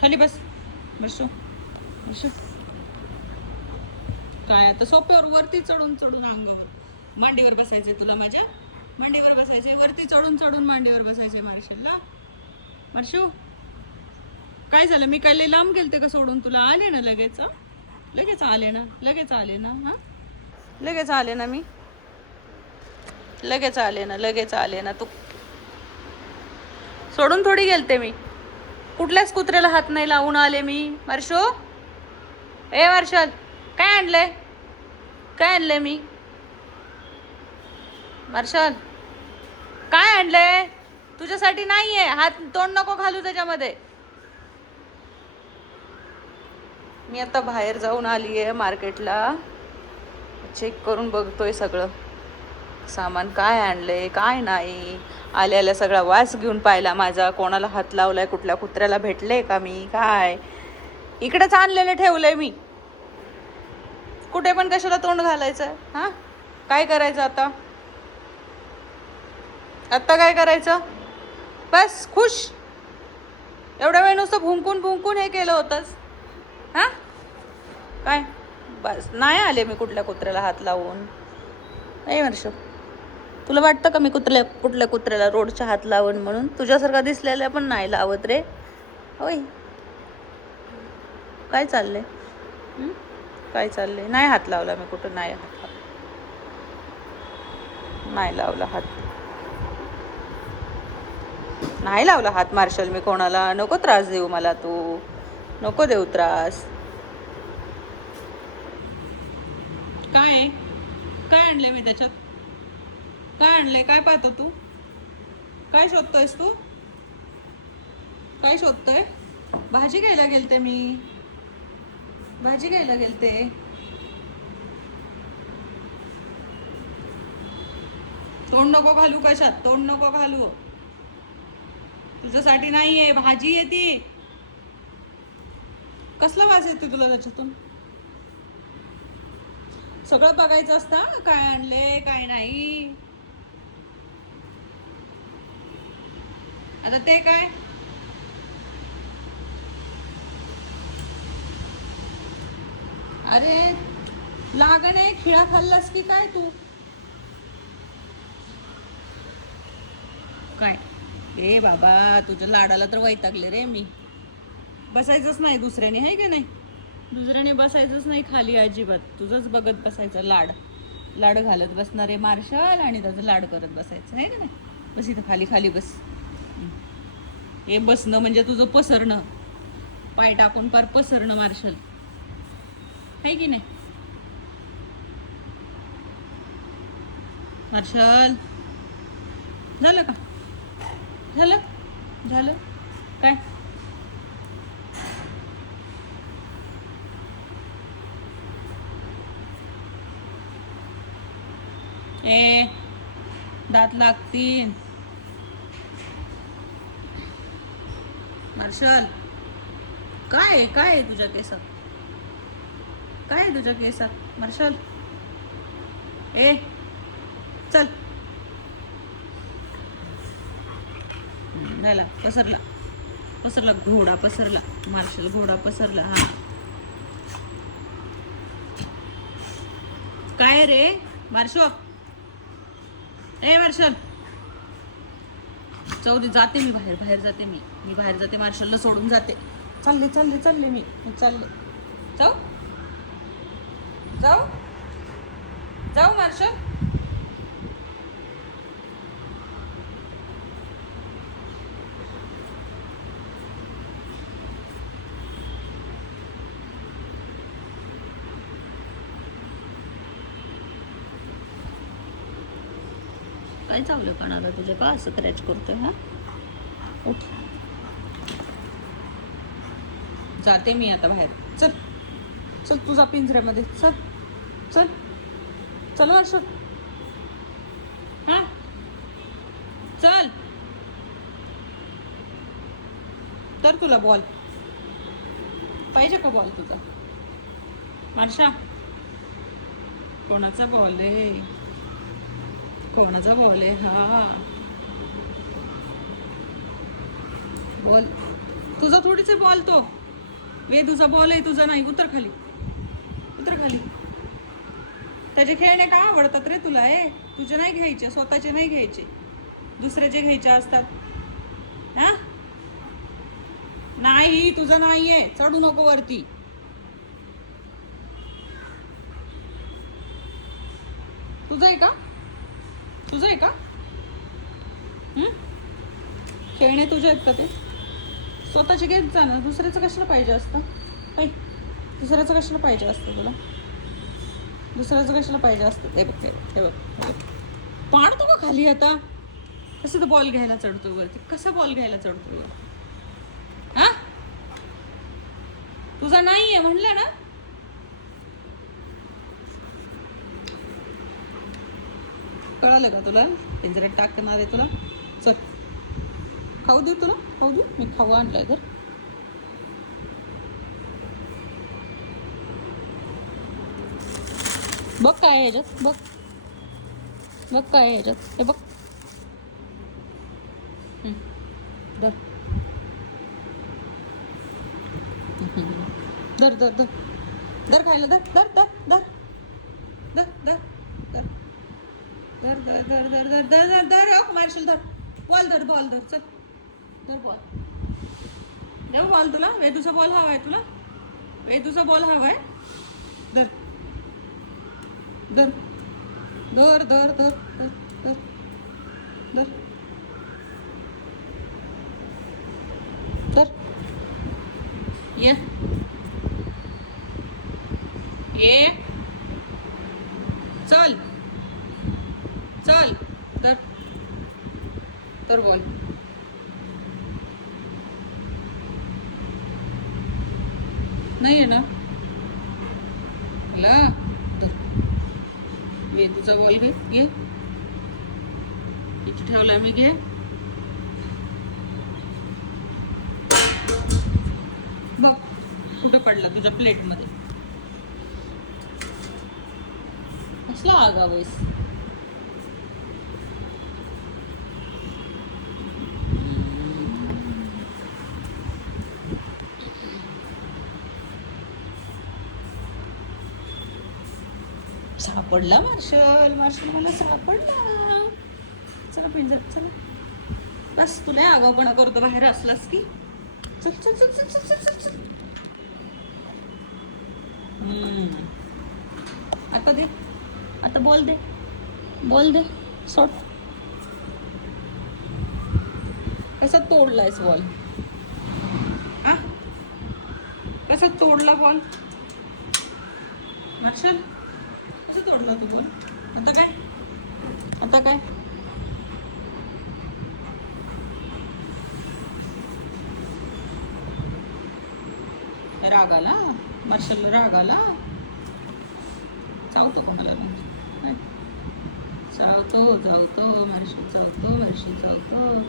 खाली बस. बसू बसू. काय आता सोप्यावर वरती चढून चढून अंगावर मांडीवर बसायचे तुला. माझ्या मांडीवर बसायचे. वरती चढून चढून मांडीवर बसायचे. मार्शलला मार्शू काय झालं? मी काय लय लांब गेलते का सोडून तुला? आले ना लगेच. लगेच आले ना. लगेच आले ना. हा लगेच आले ना. मी लगेच आले ना. लगेच आले ना. तू सोडून थोडी गेलते मी. कुठल्याच कुत्र्याला हात नाही लावून आले मी. मार्शू ए मार्शल काय आणलंय? काय आणलंय मी? मार्शल काय आणलंय? तुझ्यासाठी नाहीये. हात तोंड नको घालू त्याच्यामध्ये. मी आता बाहेर जाऊन आली आहे मार्केटला. चेक करून बघतोय सगळं सामान काय आणलंय काय नाही. आल्याला सगळा वास घेऊन पाहिला माझा. कोणाला हात लावलाय? कुठल्या कुत्र्याला भेटले का मी? काय इकडेच आणलेलं ठेवलंय मी. कुठे पण कशाला तोंड घालायचं? हा काय करायचं आता? आत्ता काय करायचं? बस खुश. एवढ्या वेळ नुसतं भुंकून भुंकून हे केलं होतंस. हा काय बस नाही आले मी कुठल्या कुत्र्याला हात लावून. नाही वर्ष तुला वाटतं का मी कुठल्या कुत्र्याला रोडच्या हात लावून म्हणून? तुझ्यासारखा दिसलेला पण नाही लावत रे. होय काय चाललंय? काय चाललंय? नाही हात लावला मी कुठं. नाही हात लावला. नाही लावला हात. नाही लावला हात मार्शल मी कोणाला. नको त्रास देऊ मला तू. नको देऊ त्रास. काय काय आणलंय मी त्याच्यात? काय आणलंय? काय पाहतो तू? काय शोधतोयस तू? काय शोधतोय? भाजी घ्यायला गेलते मी. भाजी घ्यायला गेलते. तोंड नको घालू कशात. तोंड नको घालू. तुझ्यासाठी नाहीये. भाजी आहे ती. कसला वास येतो तुला त्याच्यातून? सगळं बघायचं असतं काय आणले काय नाही. आता ते काय अरे लागणे खिळा खाल्लास की काय तू? काय ए बाबा तुझ्या लाडाला तर वैतागले रे मी. बसायचंच नाही दुसऱ्याने आहे का नाही? दुसऱ्याने बसायचंच नाही खाली अजिबात. तुझंच बघत बसायचं. लाड लाड घालत बसणारे मार्शल आणि त्याचं लाड करत बसायचं आहे का नाही? बस इथं खाली खाली बस. हे बसणं म्हणजे तुझं पसरणं. पाय टाकून पार पसरणं मार्शल आहे की नाही? मार्शल झालं का? झालं झालं काय? ए दात लागतील. मार्शल काय काय आहे तुझ्या केसात? काय आहे तुझ्या केसात मार्शल? ए चल. झाला पसरला. पसरला घोडा पसरला. मार्शल घोडा पसरला. हा काय रे मार्शल? ए मार्शल चौधरी जाते मी बाहेर. बाहेर जाते मी बाहेर जाते. मार्शलला सोडून जाते. चालले चालले चालले मी चालले. जाऊ जाऊ जाऊ मार्शल. काय चावलं कानाला तुझ्या? का असं क्रॅच करतोय? हा उठ. जाते मी आता बाहेर. चल चल तुझा पिंजऱ्यामध्ये. चल चल चल वर्षा. हा चल. तर तुला बॉल पाहिजे का? बॉल तुझा मार्शा? कोणाचा बॉल आहे? कोणाचा बॉल आहे हा? बॉल तुझा थोडीच बॉल तो. वेदूचा बॉल आहे, तुझा नाही. उतर खाली, उतर खाली. त्याचे खेळणे का आवडतात रे तुला? तुझे नाही घ्यायचे, स्वतःचे नाही घ्यायचे, दुसऱ्याचे घ्यायचे असतात. हा नाही, तुझं नाहीये. चढू नको वरती. तुझं आहे का? तुझं आहे का? खेळणे तुझे आहेत का ते? स्वतःचे घेत जा ना. दुसऱ्याचं कशाला पाहिजे असतं? काही दुसऱ्याचं कशाला पाहिजे असतं तुला? दुसऱ्याचं कशाला पाहिजे असतं? हे बघ, हे बघ, हे बघ. पाडतो का खाली आता? कसं तर बॉल घ्यायला चढतो वरती? कसा बॉल घ्यायला चढतो? हा तुझा नाहीये म्हणलं ना. कळालं का तुला? पिंजऱ्यात टाकणार आहे तुला. चल खाऊ देऊ तुला, खाऊ देऊ. मी खाऊ आणलाय तर. बघ काय आहे ह्याच्यात, बघ बघ काय आहे ह्याच्यात. हे बघ. धर धर धर धर धर खायला. धर धर धर धर धर धर धर धर धर धर धर धर धर धर धर मार्शल धर. बॉल धर, बॉल धर. चल धर बॉल. देऊ बॉल तुला? वेदूचा बॉल हवा आहे तुला? वेदूचा बॉल हवा आहे? धर धर धर धर धर धर धर धर. ये ये चल चल. धर धर बॉल. नाही आहे ना ला. धर. ये तुझा बॉल घे. घे इथे ठेवला मी. घे बघ कुठं पडला तुझ्या प्लेट मध्ये. कसला आगाव आहेस? सापडला मार्शल. मार्शल मला सापडला. चला पिंजर चला. बस तुला आगावपणा करतो बाहेर असलास की. चल चल चल चल चल चल चल चल. आता दे, आता बॉल दे, बॉल दे. सोड. कसा तोडलायस बॉल? हा कसा तोडला बॉल मार्शल? कसं तोडला तू बॉल? आता काय? आता काय? राग आला मार्शलला? राग आला? चावतो का मला? चावतो चावतो मार्शल, चावतो मार्शल, चावतो.